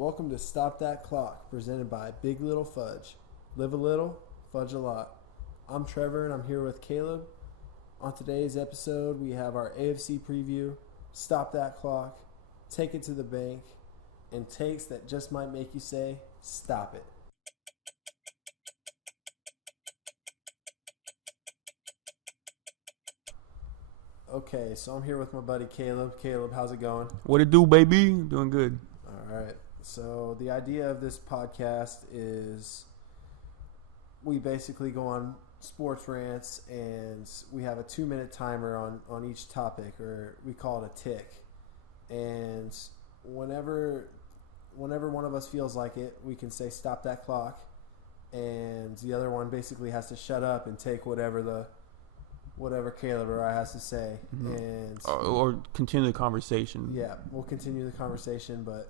Welcome to Stop That Clock, presented by Big Little Fudge. Live a little, fudge a lot. I'm Trevor, and I'm here with Caleb. On today's episode, we have our AFC preview, Stop That Clock, Take It to the Bank, and takes that just might make you say, stop it. Okay, so I'm here with my buddy Caleb. Caleb, how's it going? What it do, baby? Doing good. All right. So the idea of this podcast is we basically go on sports rants and we have a 2-minute timer on each topic, or we call it a tick. And whenever one of us feels like it, we can say stop that clock, and the other one basically has to shut up and take whatever Caleb or I has to say, and or continue the conversation. Yeah, we'll continue the conversation, but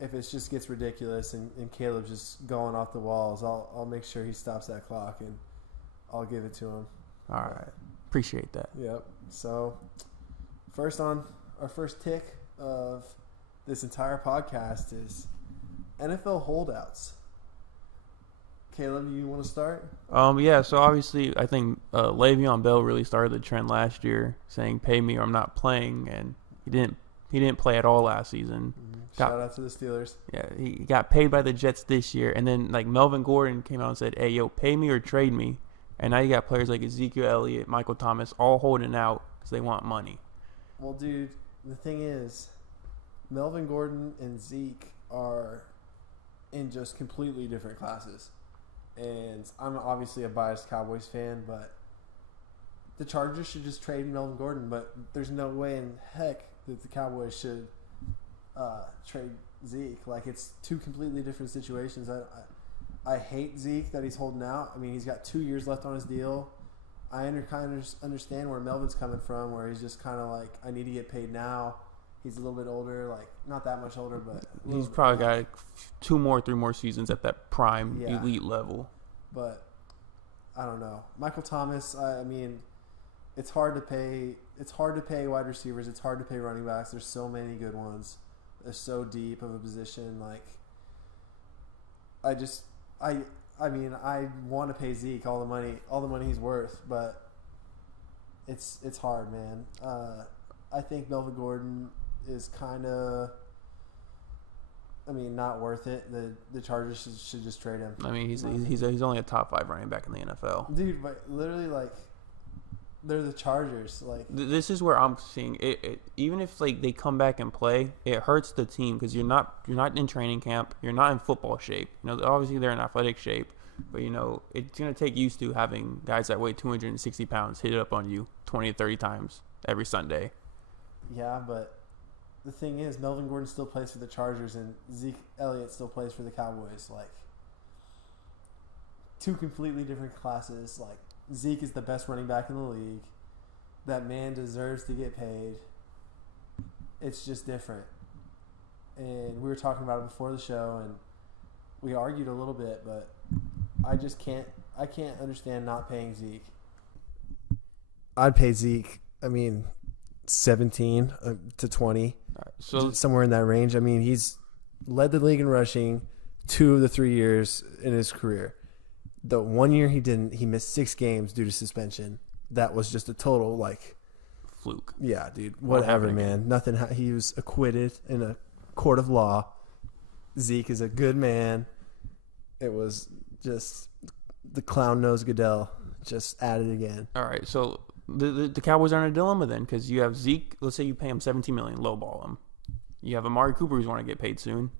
if it just gets ridiculous and Caleb's just going off the walls, I'll make sure he stops that clock and I'll give it to him. All right, appreciate that. Yep. So first on our first tick of this entire podcast is NFL holdouts. Caleb, you want to start? Yeah, so obviously I think Le'Veon Bell really started the trend last year, saying pay me or I'm not playing, and he didn't play at all last season. Shout out to the Steelers. Yeah, he got paid by the Jets this year, and then like Melvin Gordon came out and said, hey, yo, pay me or trade me. And now you got players like Ezekiel Elliott, Michael Thomas, all holding out because they want money. Well, dude, the thing is, Melvin Gordon and Zeke are in just completely different classes. And I'm obviously a biased Cowboys fan, but the Chargers should just trade Melvin Gordon. But there's no way in heck that the Cowboys should trade Zeke. Like, it's two completely different situations. I hate Zeke that he's holding out. I mean, he's got 2 years left on his deal. I kind of understand where Melvin's coming from, where he's just kind of like, I need to get paid now. He's a little bit older, like not that much older, but he's probably got like 3 more seasons at that prime elite level. But I don't know. Michael Thomas, I mean, it's hard to pay. It's hard to pay wide receivers. It's hard to pay running backs. There's so many good ones. They're so deep of a position. Like, I mean, I want to pay Zeke all the money he's worth, but it's hard, man. I think Melvin Gordon is kind of, I mean, not worth it. The Chargers should just trade him. I mean, he's only a top 5 running back in the NFL. Dude, but literally, like, they're the Chargers. Like, this is where I'm seeing it. Even if like they come back and play, it hurts the team because you're not in training camp. You're not in football shape. You know, obviously they're in athletic shape, but you know it's gonna take used to having guys that weigh 260 pounds hit it up on you 20 to 30 times every Sunday. Yeah, but the thing is, Melvin Gordon still plays for the Chargers, and Zeke Elliott still plays for the Cowboys. Like, two completely different classes. Like, Zeke is the best running back in the league. That man deserves to get paid. It's just different. And we were talking about it before the show, and we argued a little bit, but I can't understand not paying Zeke. I'd pay Zeke, I mean, 17 to 20, so somewhere in that range. I mean, he's led the league in rushing 2 of the 3 years in his career. The 1 year he didn't, he missed 6 games due to suspension. That was just a total, like, fluke. Yeah, dude. Whatever, man. Nothing. He was acquitted in a court of law. Zeke is a good man. It was just the clown nose Goodell just at it again. All right, so the Cowboys are in a dilemma then, because you have Zeke. Let's say you pay him $17 million, lowball him. You have Amari Cooper who's going to get paid soon,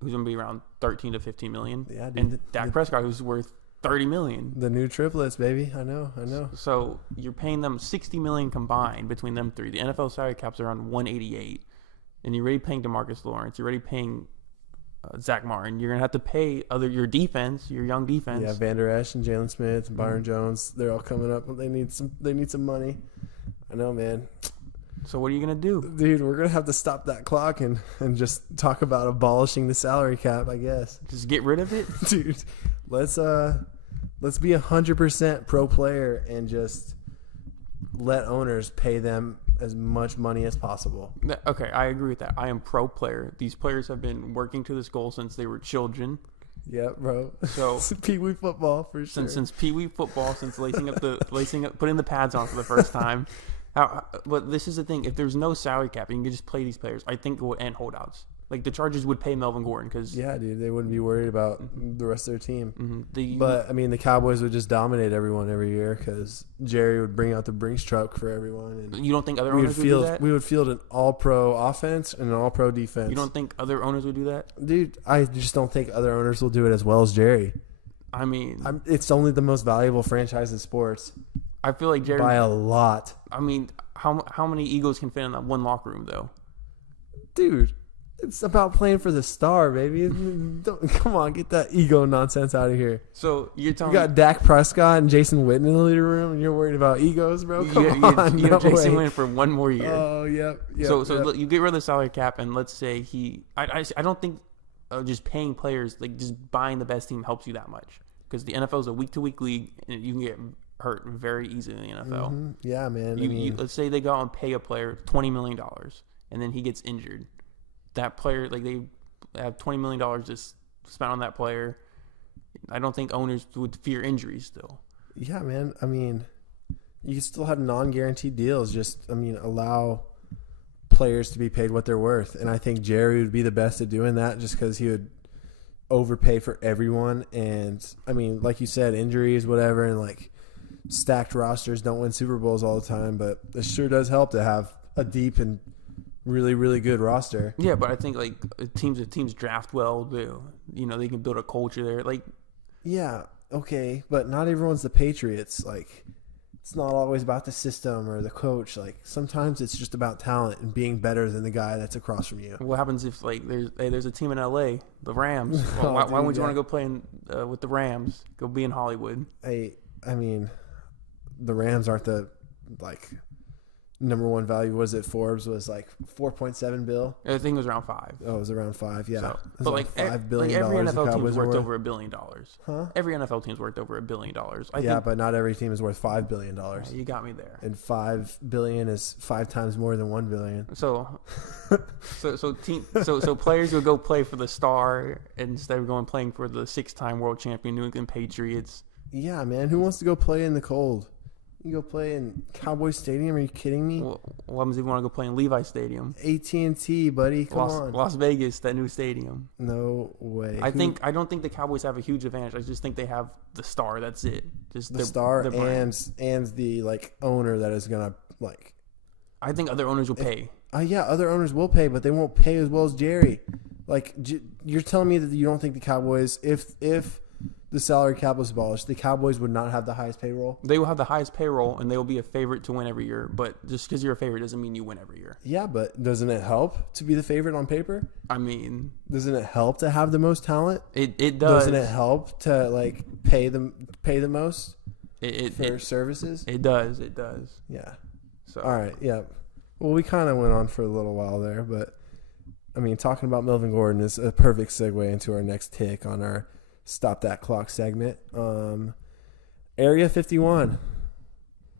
who's going to be around $13 to $15 million. Yeah, dude. And Dak Prescott, who's worth $30 million. The new triplets, baby. I know. So you're paying them $60 million combined between them three. The NFL salary cap's around $188, and you're already paying DeMarcus Lawrence. You're already paying Zach Martin. You're gonna have to pay your defense, your young defense. Yeah, Van Der Esch and Jalen Smith and Byron Jones. They're all coming up. They need some money. I know, man. So what are you gonna do, dude? We're gonna have to stop that clock and just talk about abolishing the salary cap, I guess. Just get rid of it, dude. Let's be 100% pro player and just let owners pay them as much money as possible. Okay, I agree with that. I am pro player. These players have been working to this goal since they were children. Yeah, bro. So Pee Wee football for sure. Since Pee Wee football, since putting the pads on for the first time. But this is the thing. If there's no salary cap and you can just play these players, I think it would end holdouts. Like the Chargers would pay Melvin Gordon because they wouldn't be worried about the rest of their team. Mm-hmm. But I mean, the Cowboys would just dominate everyone every year because Jerry would bring out the Brinks truck for everyone. And you don't think other owners would do that? We would field an All-Pro offense and an All-Pro defense. You don't think other owners would do that? Dude, I just don't think other owners will do it as well as Jerry. I mean, it's only the most valuable franchise in sports. I feel like Jerry by a lot. I mean, how many egos can fit in that one locker room though? Dude. It's about playing for the star, baby. Come on, get that ego nonsense out of here. So you're telling me you got Dak Prescott and Jason Witten in the leader room, and you're worried about egos, bro? Come on, you have Jason Witten for one more year. Oh, yep. So you get rid of the salary cap, and let's say I don't think just paying players, like just buying the best team helps you that much because the NFL is a week-to-week league, and you can get hurt very easily in the NFL. Mm-hmm. Yeah, man. Let's say they go out and pay a player $20 million, and then he gets injured. That player, like they have $20 million just spent on that player. I don't think owners would fear injuries still. Yeah, man. I mean, you can still have non-guaranteed deals. Allow players to be paid what they're worth. And I think Jerry would be the best at doing that just because he would overpay for everyone. And, I mean, like you said, injuries, whatever, and like stacked rosters don't win Super Bowls all the time. But it sure does help to have a deep and really, really good roster. Yeah, but I think like teams draft well, they can build a culture there. Like, yeah, okay, but not everyone's the Patriots. Like, it's not always about the system or the coach. Like, sometimes it's just about talent and being better than the guy that's across from you. What happens if like there's a team in LA, the Rams? Well, why would you want to go play with the Rams? Go be in Hollywood. I mean, the Rams aren't the number one value. Was it Forbes was like 4.7 bill? I think it was around 5. Oh, it was around 5. Yeah, but like $5 billion. Every NFL team's worth over $1 billion. Huh? Every NFL team's worth over $1 billion. I think, but not every team is worth $5 billion. Yeah, you got me there. And $5 billion is 5 times more than $1 billion. So players would go play for the star instead of going playing for the 6-time world champion New England Patriots. Yeah, man. Who wants to go play in the cold? You go play in Cowboy Stadium? Are you kidding me? What happens if you want to go play in Levi Stadium? AT&T, buddy. Come on. Las Vegas, that new stadium. No way. I don't think the Cowboys have a huge advantage. I just think they have the star. That's it. Just the star and the owner that is gonna like. I think other owners will pay. Yeah, other owners will pay, but they won't pay as well as Jerry. Like, you're telling me that you don't think the Cowboys, if the salary cap was abolished, the Cowboys would not have the highest payroll? They will have the highest payroll, and they will be a favorite to win every year. But just because you're a favorite doesn't mean you win every year. Yeah, but doesn't it help to be the favorite on paper? I mean, doesn't it help to have the most talent? It does. Doesn't it help to like pay the most for services? It does. Yeah. So all right. Yeah. Well, we kind of went on for a little while there, but I mean, talking about Melvin Gordon is a perfect segue into our next take on our Stop That Clock segment. Area 51.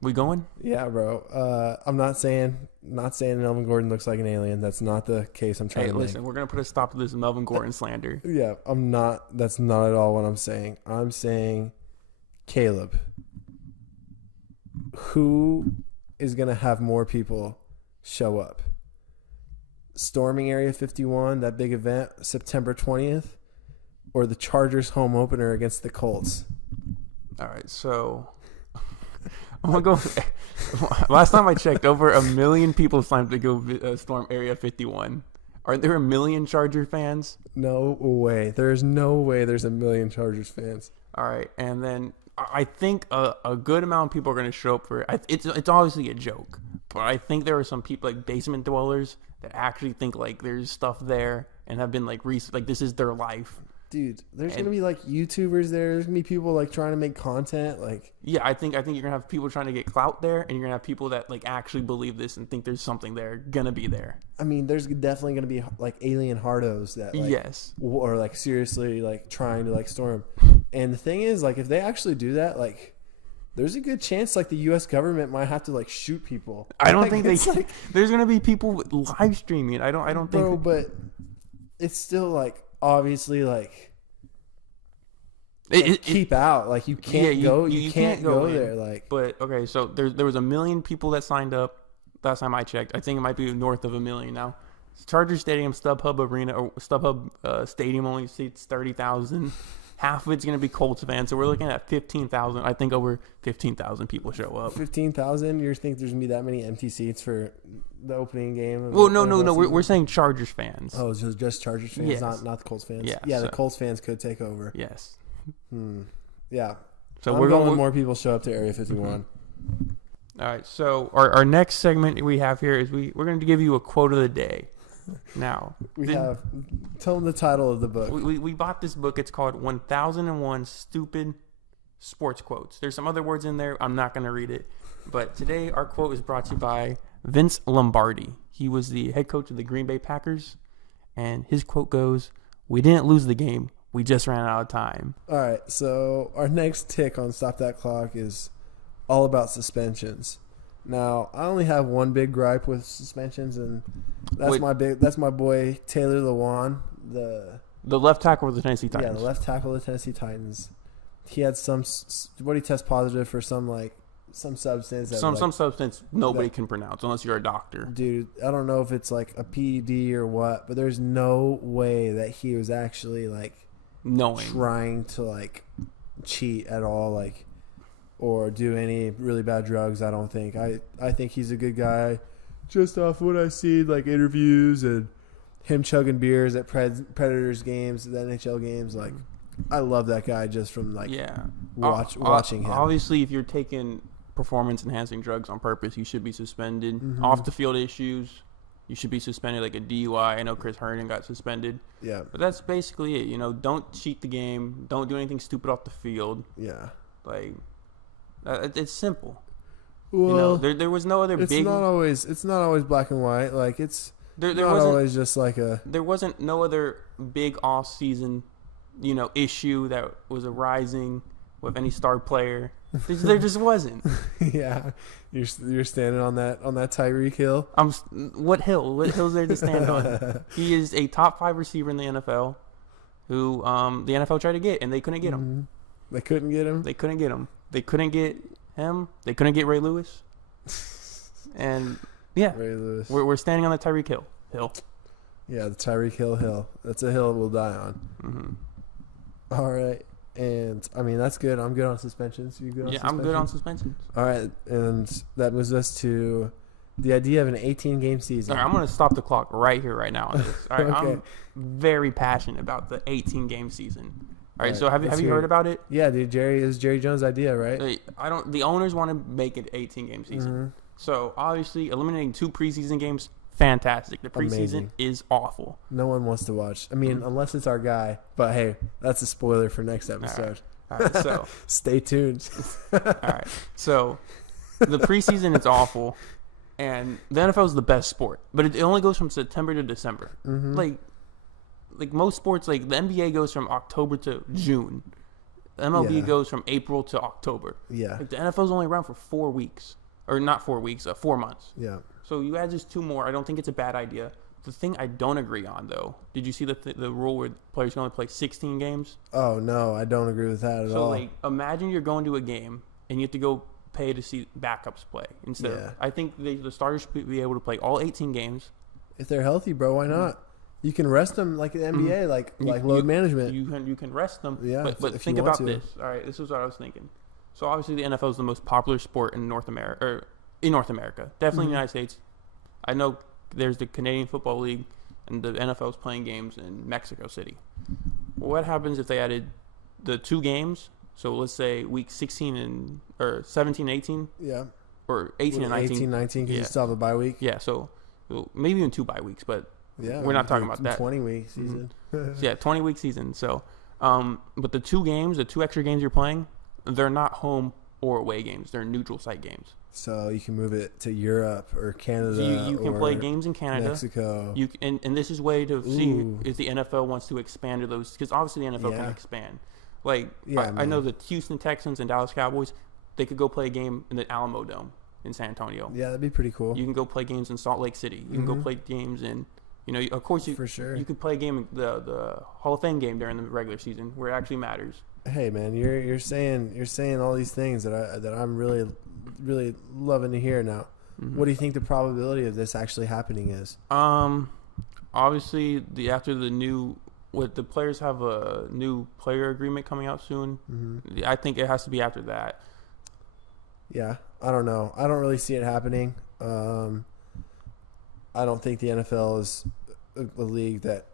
We going? Yeah, bro. I'm not saying Melvin Gordon looks like an alien. That's not the case I'm trying to make. Listen, we're going to put a stop to this Melvin Gordon slander. Yeah, I'm not. That's not at all what I'm saying. I'm saying Caleb. Who is going to have more people show up? Storming Area 51, that big event, September 20th? Or the Chargers home opener against the Colts? All right, so I'm going to go. Last time I checked, over 1 million people signed up to go storm Area 51. Are there 1 million Charger fans? No way. There's no way there's 1 million Chargers fans. All right, and then I think a good amount of people are going to show up for it. It's obviously a joke, but I think there are some people like basement dwellers that actually think like there's stuff there and have been like this is their life. Dude, there's going to be like YouTubers there. There's going to be people like trying to make content. Like, yeah, I think you're going to have people trying to get clout there, and you're going to have people that like actually believe this and think there's something there going to be there. I mean, there's definitely going to be like alien hardos that like, yes, or like seriously like trying to like storm. And the thing is, like, if they actually do that, like there's a good chance like the U.S. government might have to like shoot people. I don't like, think there's gonna be people live streaming. I don't think. Bro, but it's still like obviously like keep out. Like you can't go. You can't go there. Like, but okay, so there was 1 million people that signed up last time I checked. I think it might be north of 1 million now. Charger Stadium, StubHub Stadium only seats 30,000. Half of it's going to be Colts fans, so we're looking at 15,000. I think over 15,000 people show up. 15,000? You think there's going to be that many empty seats for the opening game? Well, no. We're saying Chargers fans. Oh, just Chargers fans, yes. not the Colts fans. Yeah, the Colts fans could take over. Yes. Yeah. So we're going with more people show up to Area 51. All right. So our next segment we have here is we're going to give you a quote of the day. Now tell them the title of the book. We bought this book. It's called 1001 Stupid Sports Quotes. There's some other words in there. I'm not going to read it. But today our quote is brought to you by Vince Lombardi. He was the head coach of the Green Bay Packers. And his quote goes, "We didn't lose the game. We just ran out of time." All right. So our next tick on Stop That Clock is all about suspensions. Now, I only have one big gripe with suspensions, and that's my boy Taylor Lewan, the left tackle of the Tennessee Titans. Yeah, the left tackle of the Tennessee Titans. He had he test positive for some substance. Some substance nobody can pronounce unless you're a doctor. Dude, I don't know if it's like a PED or what, but there's no way that he was actually like trying to like cheat at all, like, or do any really bad drugs. I don't think. I think he's a good guy, just off what I see, like interviews and him chugging beers at Predators games, the NHL games. Like, I love that guy just from like watching him. Obviously, if you're taking performance-enhancing drugs on purpose, you should be suspended. Mm-hmm. Off the field issues, you should be suspended, like a DUI. I know Chris Herndon got suspended. Yeah, but that's basically it. You know, don't cheat the game. Don't do anything stupid off the field. Yeah, like. It's simple. Well, there was no other big. It's not always black and white. Like there not always just like a. There wasn't no other big off season, issue that was arising with any star player. There just wasn't. Yeah, you're standing on that Tyreek Hill. What hill? What hill's there to stand on? He is a top 5 receiver in the NFL, who the NFL tried to get and they couldn't get him. Mm-hmm. They couldn't get him. They couldn't get him. They couldn't get him. They couldn't get Ray Lewis. And yeah, Ray Lewis. We're standing on the Tyreek Hill. Yeah, the Tyreek Hill. That's a hill we'll die on. Mm-hmm. All right, and I mean that's good. I'm good on suspensions. You good? On suspensions? I'm good on suspensions. All right, and that moves us to the idea of an 18-game season. All right, I'm going to stop the clock right here, right now. On this. All right, okay. I'm very passionate about the 18-game season. All right, so have you heard about it? Yeah, dude. It was Jerry Jones' idea, right? The owners want to make it 18-game season. Mm-hmm. So obviously, eliminating 2 preseason games, fantastic. The preseason is awful. No one wants to watch. I mean, unless it's our guy. But hey, that's a spoiler for next episode. All right, so stay tuned. All right, so the preseason is awful, and the NFL is the best sport, but it only goes from September to December. Mm-hmm. Like most sports, like the NBA goes from October to June. The MLB goes from April to October. Yeah. Like the NFL's only around for 4 weeks. Or not 4 weeks, 4 months. Yeah. So you add just 2 more. I don't think it's a bad idea. The thing I don't agree on, though, did you see the rule where players can only play 16 games? Oh, no. I don't agree with that at all. So, like, imagine you're going to a game and you have to go pay to see backups play instead. Yeah. I think the starters should be able to play all 18 games. If they're healthy, bro, why not? You can rest them like the NBA, like load management. You can rest them. Yeah, but think about this. All right, this is what I was thinking. So obviously the NFL is the most popular sport in North America, definitely in the United States. I know there's the Canadian Football League, and the NFL is playing games in Mexico City. What happens if they added the 2 games? So let's say week 16 or 17, 18. Yeah. Or 18 and 19. 18, 19 because you still have a bye week. Yeah. So maybe even 2 bye weeks, but. Yeah, we're not talking about that. 20-week season. Mm-hmm. Yeah, 20-week season. So, but the 2 extra games you're playing, they're not home or away games. They're neutral site games. So you can move it to Europe or Canada. So you can play games in Canada, Mexico. And this is a way to see if the NFL wants to expand to those, because obviously the NFL can expand. Like I know the Houston Texans and Dallas Cowboys, they could go play a game in the Alamo Dome in San Antonio. Yeah, that'd be pretty cool. You can go play games in Salt Lake City. You can go play games in, of course For sure. You could play a game, the Hall of Fame game during the regular season where it actually matters. Hey man, you're saying all these things that I'm really really loving to hear now. What do you think the probability of this actually happening is? Obviously after the players have a new player agreement coming out soon. I think it has to be after that. Yeah, I don't know. I don't really see it happening. I don't think the NFL is a league that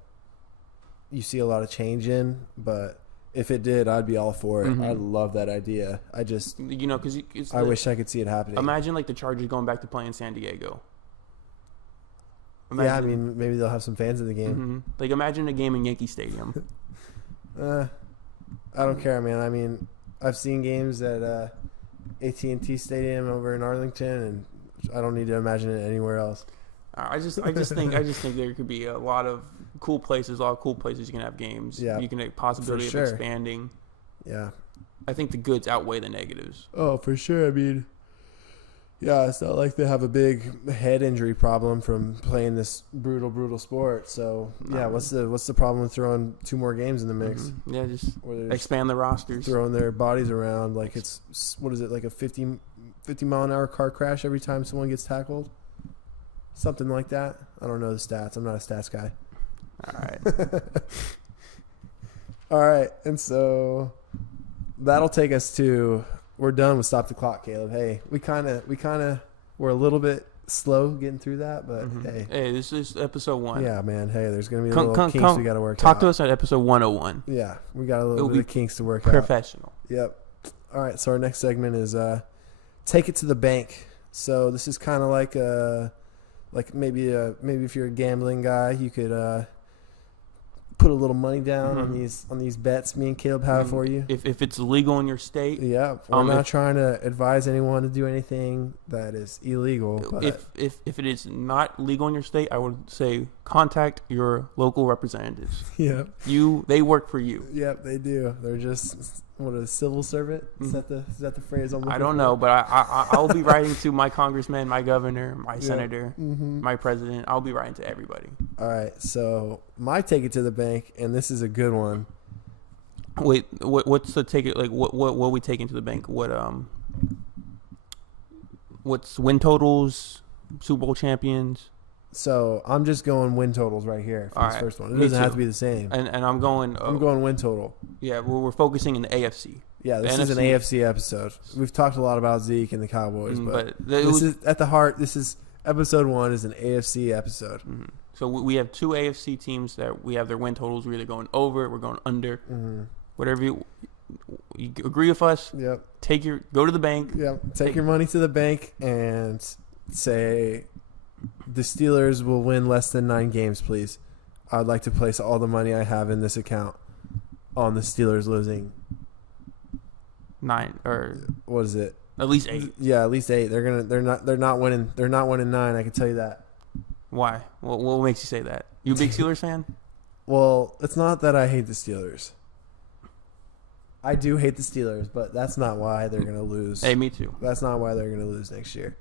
you see a lot of change in, but if it did, I'd be all for it. I love that idea. I just, because I wish I could see it happening. Imagine like the Chargers going back to playing San Diego. Yeah, I mean, maybe they'll have some fans in the game. Like imagine a game in Yankee Stadium. I don't care, man. I mean, I've seen games at AT&T Stadium over in Arlington, and I don't need to imagine it anywhere else. I just think there could be a lot of cool places you can have games. Yeah, you can have possibility of expanding. Yeah, I think the goods outweigh the negatives. Oh, for sure. I mean, yeah, it's not like they have a big head injury problem from playing this brutal sport. So yeah, what's the problem with throwing 2 more games in the mix? Yeah, just expand the rosters, throwing their bodies around like it's like a 50 mile an hour car crash every time someone gets tackled. Something like that. I don't know the stats. I'm not a stats guy. All right. All right. And so that'll take us to, we're done with Stop the Clock, Caleb. Hey, we kind of were a little bit slow getting through that, but hey, this is episode 1. Yeah, man. Hey, there's going to be a little kinks we got to work out. Talk to us at episode 101. Yeah, we got a little bit of kinks to work professional. out. Yep. All right. So our next segment is Take It to the Bank. So this is kind of like maybe if you're a gambling guy, you could put a little money down on these bets me and Caleb have for you. If it's legal in your state. Yeah, we're not trying to advise anyone to do anything that is illegal. But if it is not legal in your state, I would say contact your local representatives. Yeah, they work for you. Yep, they do. They're just a civil servant. Is that the phrase I'm looking for? I don't know, but I'll be writing to my congressman, my governor, my senator, my president. I'll be writing to everybody. All right, so my Take It to the Bank, and this is a good one. Wait, what's the take it? Like what we taking to the bank? What's win totals? Super Bowl champions. So I'm just going win totals right here for this first one. It doesn't have to be the same. And I'm going. I'm going win total. Yeah, we're focusing in the AFC. Yeah, this is an AFC episode. We've talked a lot about Zeke and the Cowboys, but this is at the heart. This is episode 1 is an AFC episode. So we have 2 AFC teams that we have their win totals. We're either going over, we're going under. Whatever you agree with us. Yep. Go to the bank. Yep. Take your money to the bank and say the Steelers will win less than 9 games, please. I would like to place all the money I have in this account on the Steelers losing 9 or what is it? At least 8. Yeah, at least 8. They're not winning 9. I can tell you that. Why? What makes you say that? You a big Steelers fan? Well, it's not that I hate the Steelers. I do hate the Steelers, but that's not why they're going to lose. Hey, me too. That's not why they're going to lose next year.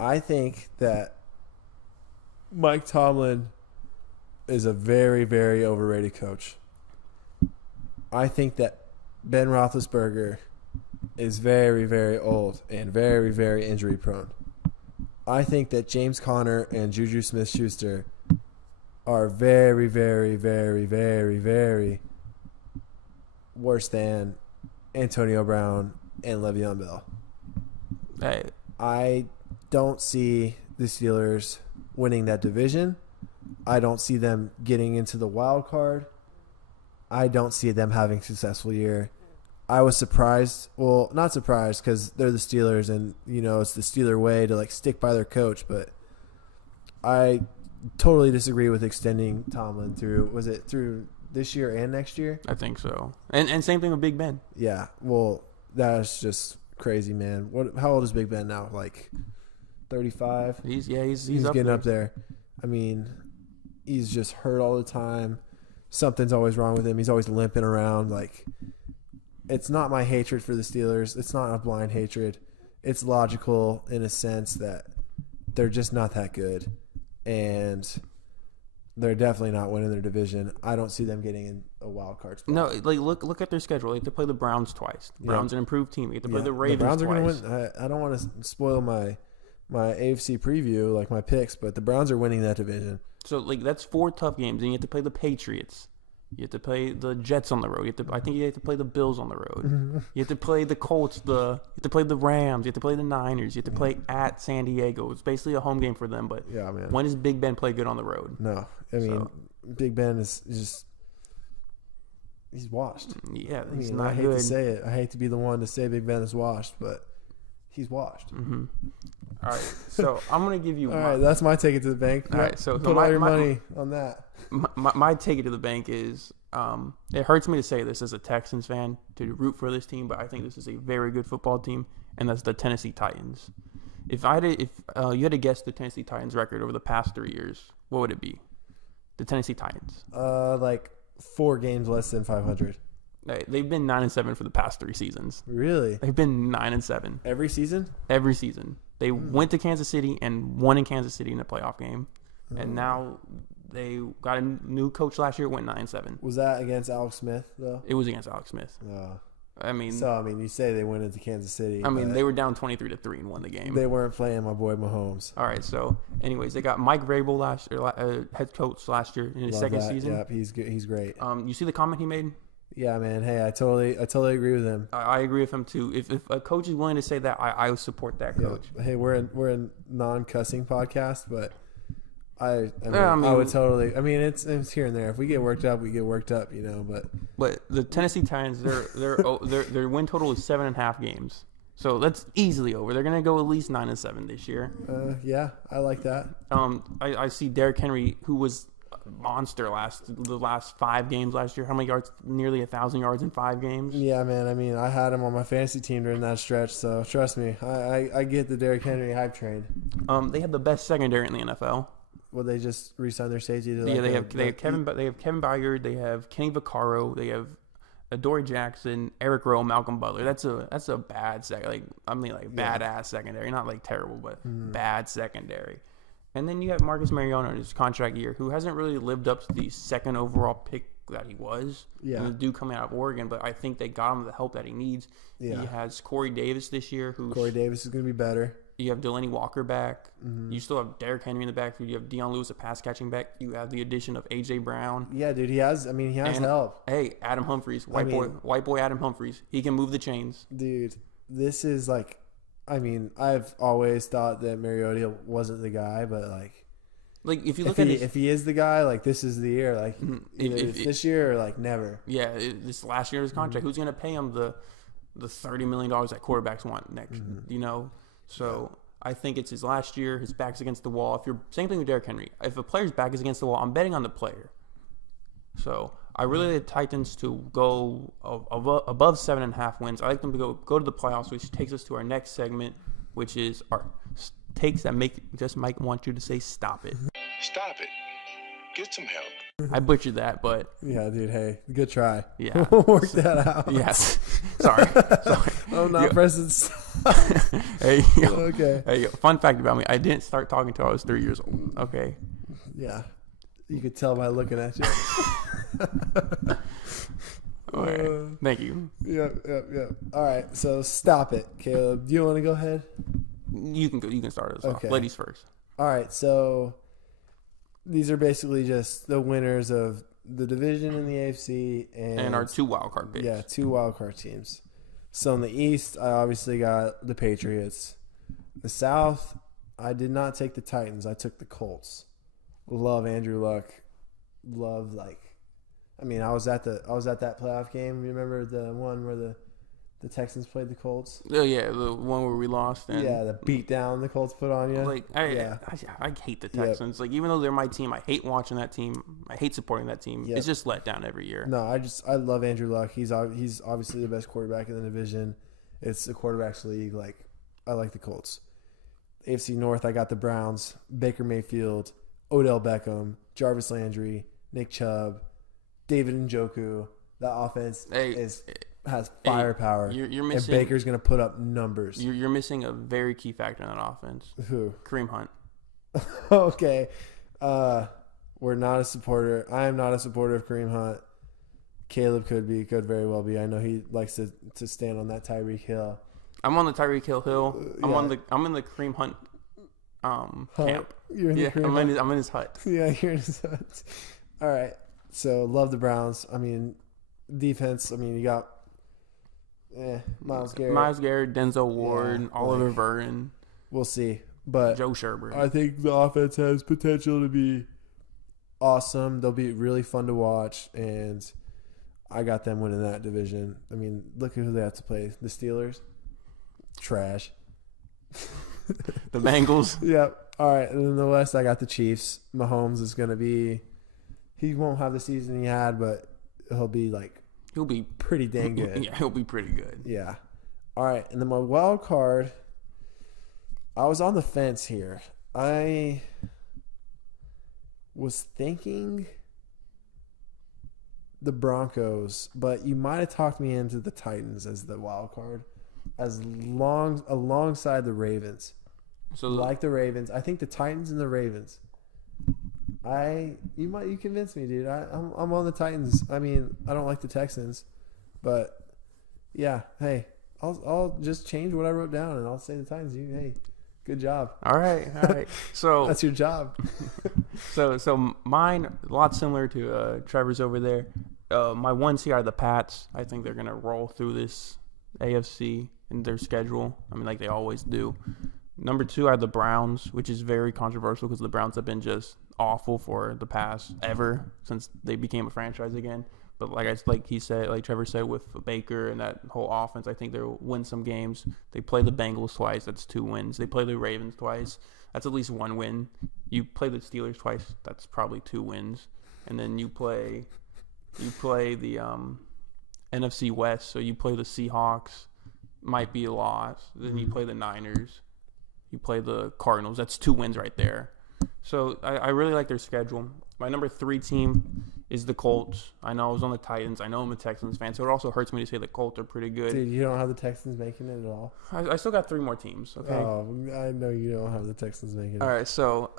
I think that Mike Tomlin is a very, very overrated coach. I think that Ben Roethlisberger is very, very old and very, very injury prone. I think that James Conner and Juju Smith-Schuster are very, very, very, very, very worse than Antonio Brown and Le'Veon Bell. Hey. I don't see the Steelers winning that division. I don't see them getting into the wild card. I don't see them having a successful year. I was surprised. Well, not surprised because they're the Steelers and, it's the Steeler way to, stick by their coach. But I totally disagree with extending Tomlin through this year and next year? I think so. And same thing with Big Ben. Yeah. Well, that's just crazy, man. How old is Big Ben now? 35? He's getting up there. I mean, he's just hurt all the time. Something's always wrong with him. He's always limping around. it's not my hatred for the Steelers. It's not a blind hatred. It's logical in a sense that they're just not that good. And they're definitely not winning their division. I don't see them getting in a wild card spot. No, like look at their schedule. They have to play the Browns twice. The Browns an improved team. They have to play the Ravens the Browns twice. are going to win. I don't want to spoil my AFC preview, like my picks, but the Browns are winning that division. So like that's 4 tough games, and you have to play the Patriots. You have to play the Jets on the road. I think you have to play the Bills on the road. You have to play the Colts. You have to play the Rams. You have to play the Niners. You have to play at San Diego. It's basically a home game for them. But yeah, man. When does Big Ben play good on the road? No, I mean Big Ben is just he's washed. Yeah, he's not I hate good. to say it. I hate to be the one to say Big Ben is washed, but he's washed. Mm-hmm. All right, so I'm gonna give you. All right, that's my take it to the bank. All right, so put all your money on that. My take it to the bank is it hurts me to say this as a Texans fan to root for this team, but I think this is a very good football team, and that's the Tennessee Titans. If you had to guess the Tennessee Titans record over the past 3 years, what would it be? The Tennessee Titans. Like 4 games less than 500. They've been 9-7 for the past 3 seasons. Really? They've been 9-7 every season. Every season. They went to Kansas City and won in Kansas City in a playoff game, and now they got a new coach last year. Went 9-7. Was that against Alex Smith though? It was against Alex Smith. I mean, you say they went into Kansas City. I mean, they were down 23-3 and won the game. They weren't playing my boy Mahomes. All right, so anyways, they got Mike Vrabel head coach last year in his second season. Yep, he's good. He's great. You see the comment he made? Yeah, man. Hey, I totally agree with him. I agree with him too. If a coach is willing to say that, I would support that coach. Yeah. Hey, we're a non-cussing podcast, but I would totally. I mean, it's here and there. If we get worked up, we get worked up, you know. But the Tennessee Titans, their win total is 7.5 games, so that's easily over. They're gonna go at least 9-7 this year. Yeah, I like that. I see Derrick Henry, who was a monster the last 5 games last year. How many yards? Nearly 1,000 yards in 5 games. Yeah, man. I mean, I had him on my fantasy team during that stretch, so trust me, I get the Derrick Henry hype train. They have the best secondary in the NFL. Well, they just re-signed their safety. They have Kevin Byard, they have Kenny Vaccaro, they have Adoree Jackson, Eric Rowe, Malcolm Butler. That's a bad badass secondary, not like terrible, but bad secondary. And then you have Marcus Mariota in his contract year, who hasn't really lived up to the second overall pick that he was. Yeah. And the dude coming out of Oregon, but I think they got him the help that he needs. Yeah. He has Corey Davis this year. Corey Davis is going to be better. You have Delaney Walker back. You still have Derrick Henry in the backfield. You have Deion Lewis, a pass catching back. You have the addition of A.J. Brown. Yeah, dude, he has help. Hey, Adam Humphries, white boy Adam Humphries. He can move the chains. Dude, this is like, I mean, I've always thought that Mariota wasn't the guy, but like if you look if he is the guy, like this is the year, like if this year or like never. Yeah, this last year of his contract. Who's going to pay him the $30 million that quarterbacks want next? You know. So I think it's his last year. His back's against the wall. Same thing with Derrick Henry. If a player's back is against the wall, I'm betting on the player. So I really like the Titans to go above 7.5 wins. I like them to go to the playoffs, which takes us to our next segment, which is our takes that make just Mike want you to say stop it. Stop it. Get some help. I butchered that, but yeah, dude. Hey, good try. Yeah, we'll work that out. Yes. Sorry. I'm not pressing. Hey. Okay. Hey. Fun fact about me: I didn't start talking until I was 3 years old. Okay. Yeah, you could tell by looking at you. Okay. Thank you. Yep. All right, so stop it, Caleb. Do you want to go ahead? You can go. You can start us off. Ladies first. All right, so these are basically just the winners of the division in the AFC and our 2 wildcard picks. Yeah, 2 wildcard teams. So in the East, I obviously got the Patriots. The South, I did not take the Titans. I took the Colts. Love Andrew Luck. I was at that playoff game. Remember the one where the Texans played the Colts? Oh yeah, the one where we lost. And the beat down the Colts put on you. I hate the Texans. Yep. Like even though they're my team, I hate watching that team. I hate supporting that team. Yep. It's just let down every year. No, I love Andrew Luck. He's obviously the best quarterback in the division. It's the quarterbacks league. Like I like the Colts. AFC North, I got the Browns, Baker Mayfield, Odell Beckham, Jarvis Landry, Nick Chubb, David Njoku. That offense is has firepower. You're missing. And Baker's going to put up numbers. You're missing a very key factor in that offense. Who? Kareem Hunt. Okay. We're not a supporter. I am not a supporter of Kareem Hunt. Caleb could very well be. I know he likes to stand on that Tyreek Hill. I'm on the Tyreek Hill. I'm in the Kareem Hunt camp. You're in the Kareem Hunt? I'm in his hut. Yeah, you're in his hut. All right. So love the Browns. I mean, defense. I mean, you got Myles Garrett, Denzel Ward, Oliver Vernon. We'll see. But Joe Sherbert. I think the offense has potential to be awesome. They'll be really fun to watch, and I got them winning that division. I mean, look at who they have to play. The Steelers. Trash. The Bengals. Yep. All right. And then the West, I got the Chiefs. Mahomes is going to be – he won't have the season he had, but he'll be pretty dang good. Yeah, he'll be pretty good. Yeah. All right. And then my wild card, I was on the fence here. I was thinking the Broncos, but you might have talked me into the Titans as the wild card, alongside the Ravens. So like the Ravens, I think the Titans and the Ravens. You convinced me, dude. I'm on the Titans. I mean, I don't like the Texans, but yeah. Hey, I'll just change what I wrote down and I'll say the Titans. Hey, good job. All right. So that's your job. So mine a lot similar to Trevor's over there. My 1 seed are the Pats. I think they're gonna roll through this AFC in their schedule. I mean, like they always do. Number 2 are the Browns, which is very controversial because the Browns have been just awful for the past ever since they became a franchise again. But like Trevor said, with Baker and that whole offense, I think they'll win some games. They play the Bengals twice. That's 2 wins. They play the Ravens twice. That's at least 1 win. You play the Steelers twice. That's probably 2 wins. And then you play the NFC West. So you play the Seahawks. Might be a loss. Then you play the Niners. You play the Cardinals. That's 2 wins right there. So I really like their schedule. My number 3 team is the Colts. I know I was on the Titans. I know I'm a Texans fan, so it also hurts me to say the Colts are pretty good. Dude, you don't have the Texans making it at all? I still got 3 more teams, okay? Oh, I know you don't have the Texans making it. All right, so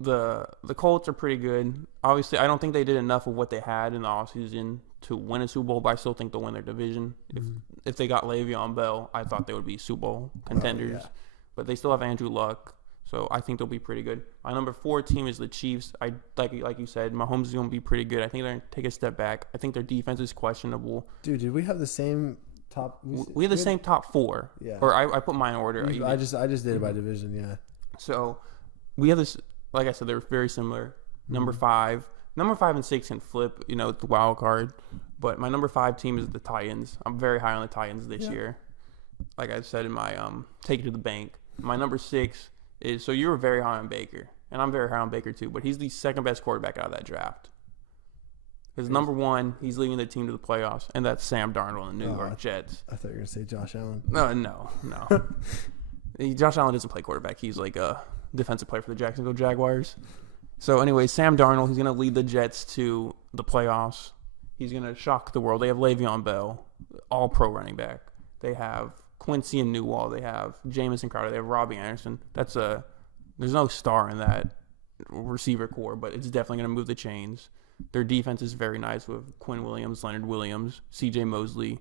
the Colts are pretty good. Obviously, I don't think they did enough of what they had in the offseason to win a Super Bowl, but I still think they'll win their division. If they got Le'Veon Bell, I thought they would be Super Bowl contenders. Yeah. But they still have Andrew Luck, so I think they'll be pretty good. My number 4 team is the Chiefs. Like you said, Mahomes is going to be pretty good. I think they're going to take a step back. I think their defense is questionable. Dude, did we have the same top? We have the same top 4. Yeah. Or I put mine in order. I just did it by division, yeah. So we have this, like I said, they're very similar. Number 5 and 6 can flip, the wild card. But my number 5 team is the Titans. I'm very high on the Titans this year. Like I said in my take it to the bank. My number 6 is, so you were very high on Baker, and I'm very high on Baker too, but he's the second best quarterback out of that draft. Because number 1, he's leading the team to the playoffs, and that's Sam Darnold and the New York Jets. I thought you were going to say Josh Allen. No. Josh Allen doesn't play quarterback. He's like a defensive player for the Jacksonville Jaguars. So anyway, Sam Darnold, he's going to lead the Jets to the playoffs. He's going to shock the world. They have Le'Veon Bell, all pro running back. They have Quincy and Newell. They have Jamison Crowder. They have Robbie Anderson. There's no star in that receiver core, but it's definitely going to move the chains. Their defense is very nice with Quinn Williams, Leonard Williams, C.J. Mosley,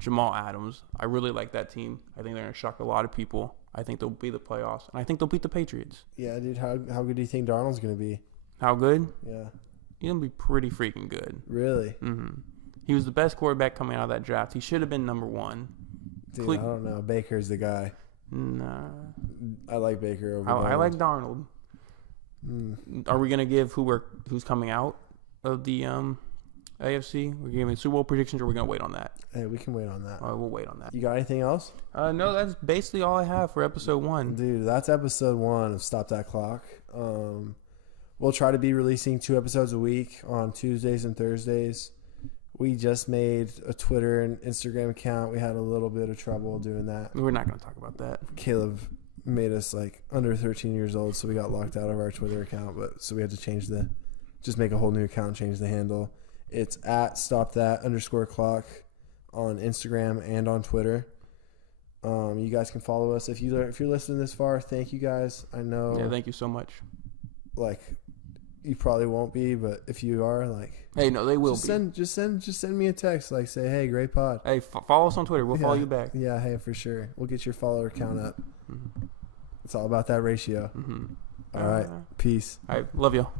Jamal Adams. I really like that team. I think they're going to shock a lot of people. I think they'll beat the playoffs, and I think they'll beat the Patriots. Yeah, dude. How good do you think Darnold's going to be? How good? Yeah. He's going to be pretty freaking good. Really? Mm-hmm. He was the best quarterback coming out of that draft. He should have been number 1. Dude, I don't know. Baker's the guy. Nah. I like Baker over I like Darnold. Are we gonna give who's coming out of the AFC? We're giving Super Bowl predictions, or we're gonna wait on that? Hey, we can wait on that. We'll wait on that. You got anything else? No, that's basically all I have for episode 1. Dude, that's episode 1 of Stop That Clock. We'll try to be releasing 2 episodes a week on Tuesdays and Thursdays. We just made a Twitter and Instagram account. We had a little bit of trouble doing that. We're not going to talk about that. Caleb made us under 13 years old, so we got locked out of our Twitter account. So we had to just make a whole new account, change the handle. It's at @stopthat_clock on Instagram and on Twitter. You guys can follow us if you're listening this far. Thank you guys. I know. Yeah, thank you so much. Like, you probably won't be, but if you are, like, hey, no, they will be. Just send me a text. Like, say, hey, great pod. Hey, follow us on Twitter. We'll follow you back. Yeah, hey, for sure. We'll get your follower count up. Mm-hmm. It's all about that ratio. Mm-hmm. All right. Peace. All right. Love y'all.